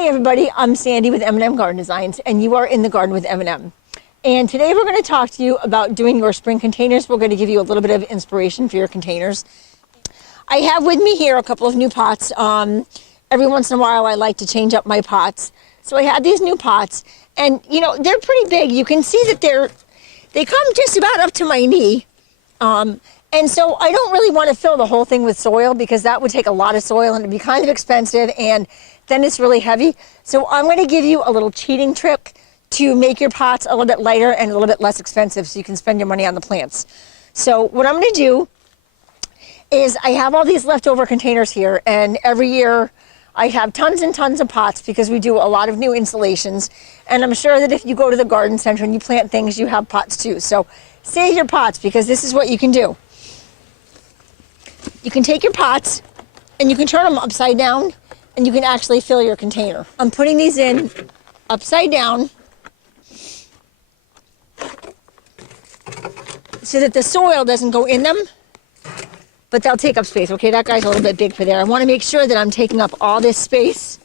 Hi everybody, I'm Sandy with M&M Garden Designs, and you are in the Garden with M&M. And today we're going to talk to you about doing your spring containers. We're going to give you a little bit of inspiration for your containers. I have with me here a couple of new pots. Every once in a while I like to change up my pots. So I had these new pots, and you know, they're pretty big. You can see that they come just about up to my knee. And so I don't really want to fill the whole thing with soil because that would take a lot of soil and it'd be kind of expensive, and then it's really heavy. So I'm going to give you a little cheating trick to make your pots a little bit lighter and a little bit less expensive so you can spend your money on the plants. So what I'm going to do is I have all these leftover containers here, and every year I have tons and tons of pots because we do a lot of new installations, and I'm sure that if you go to the garden center and you plant things, you have pots too. So save your pots because this is what you can do. You can take your pots and you can turn them upside down and you can actually fill your container. I'm putting these in upside down so that the soil doesn't go in them, but they'll take up space. Okay, that guy's a little bit big for there. I want to make sure that I'm taking up all this space.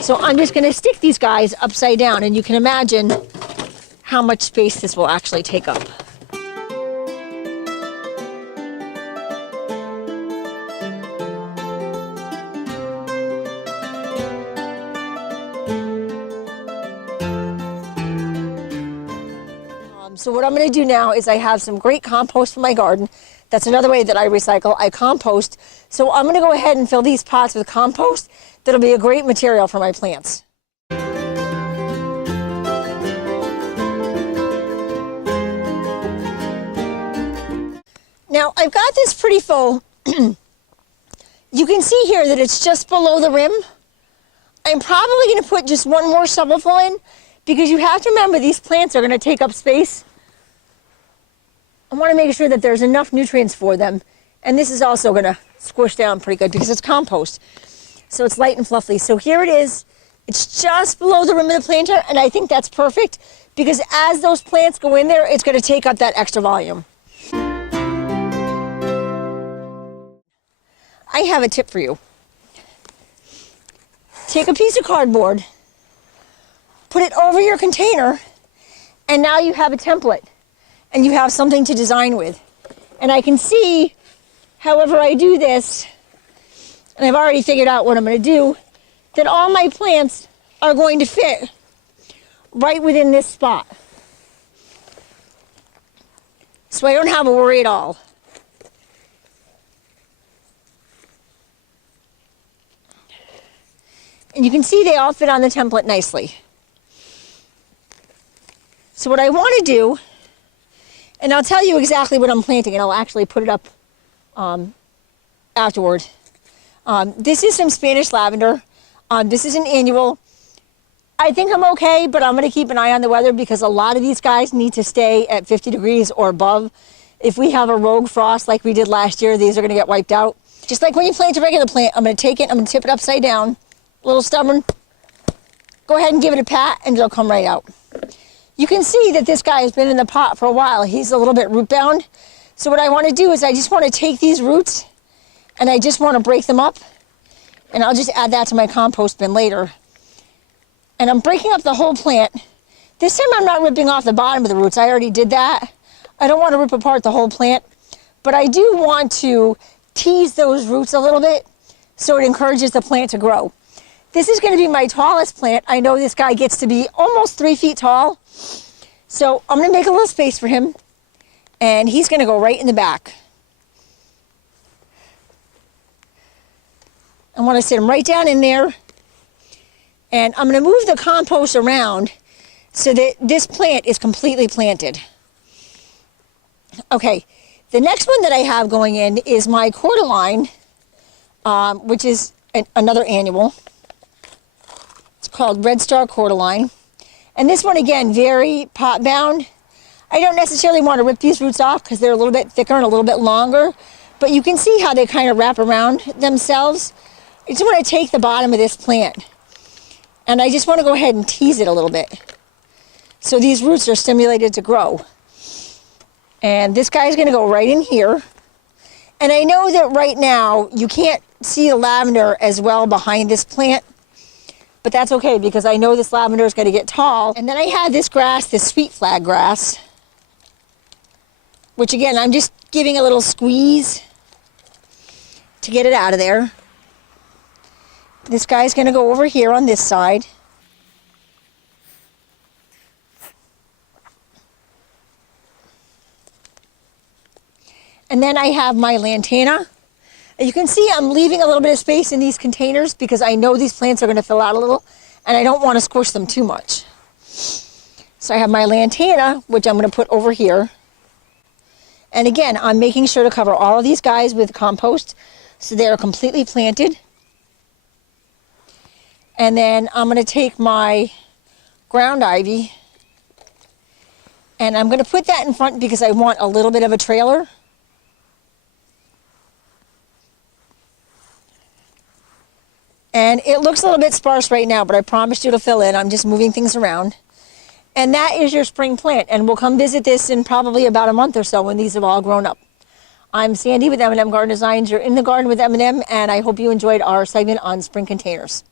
So I'm just going to stick these guys upside down, and you can imagine how much space this will actually take up. So what I'm going to do now is I have some great compost for my garden. That's another way that I recycle. I compost. So I'm going to go ahead and fill these pots with compost. That'll be a great material for my plants. Now I've got this pretty full. You can see here that it's just below the rim. I'm probably going to put just one more shovelful in because you have to remember these plants are going to take up space. I want to make sure that there's enough nutrients for them, and this is also going to squish down pretty good because it's compost, so it's light and fluffy. So here it is. It's just below the rim of the planter, and I think that's perfect because as those plants go in there, it's going to take up that extra volume. I have a tip for you. Take a piece of cardboard, put it over your container, and now you have a template. And you have something to design with. And I can see, however I do this, and I've already figured out what I'm going to do, that all my plants are going to fit right within this spot. So I don't have a worry at all. And you can see they all fit on the template nicely. So what I want to do, and I'll tell you exactly what I'm planting, and I'll actually put it up afterward. This is some Spanish lavender. This is an annual. I think I'm okay, but I'm going to keep an eye on the weather because a lot of these guys need to stay at 50 degrees or above. If we have a rogue frost like we did last year, these are going to get wiped out. Just like when you plant a regular plant, I'm going to take it, I'm going to tip it upside down, a little stubborn. Go ahead and give it a pat, and it'll come right out. You can see that this guy has been in the pot for a while. He's a little bit root bound. So what I want to do is I just want to take these roots and I just want to break them up, and I'll just add that to my compost bin later. And I'm breaking up the whole plant. This time I'm not ripping off the bottom of the roots. I already did that. I don't want to rip apart the whole plant, but I do want to tease those roots a little bit so it encourages the plant to grow. This is going to be my tallest plant. I know this guy gets to be almost 3 feet tall. So I'm going to make a little space for him, and he's going to go right in the back. I want to sit him right down in there, and I'm going to move the compost around so that this plant is completely planted. Okay, the next one that I have going in is my cordyline, which is another annual. It's called Red Star Cordyline. And this one, again, very pot bound. I don't necessarily want to rip these roots off because they're a little bit thicker and a little bit longer, but you can see how they kind of wrap around themselves. I just want to take the bottom of this plant, and I just want to go ahead and tease it a little bit so these roots are stimulated to grow. And this guy's going to go right in here. And I know that right now you can't see the lavender as well behind this plant, but that's okay because I know this lavender is going to get tall. And then I have this grass, this sweet flag grass, which again, I'm just giving a little squeeze to get it out of there. This guy's going to go over here on this side. And then I have my lantana. And you can see I'm leaving a little bit of space in these containers because I know these plants are going to fill out a little and I don't want to squish them too much. So I have my lantana, which I'm going to put over here. And again, I'm making sure to cover all of these guys with compost so they're completely planted. And then I'm going to take my ground ivy and I'm going to put that in front because I want a little bit of a trailer. And it looks a little bit sparse right now, but I promised you to fill in. I'm just moving things around. And that is your spring plant. And we'll come visit this in probably about a month or so when these have all grown up. I'm Sandy with M&M Garden Designs. You're in the Garden with M&M, and I hope you enjoyed our segment on spring containers.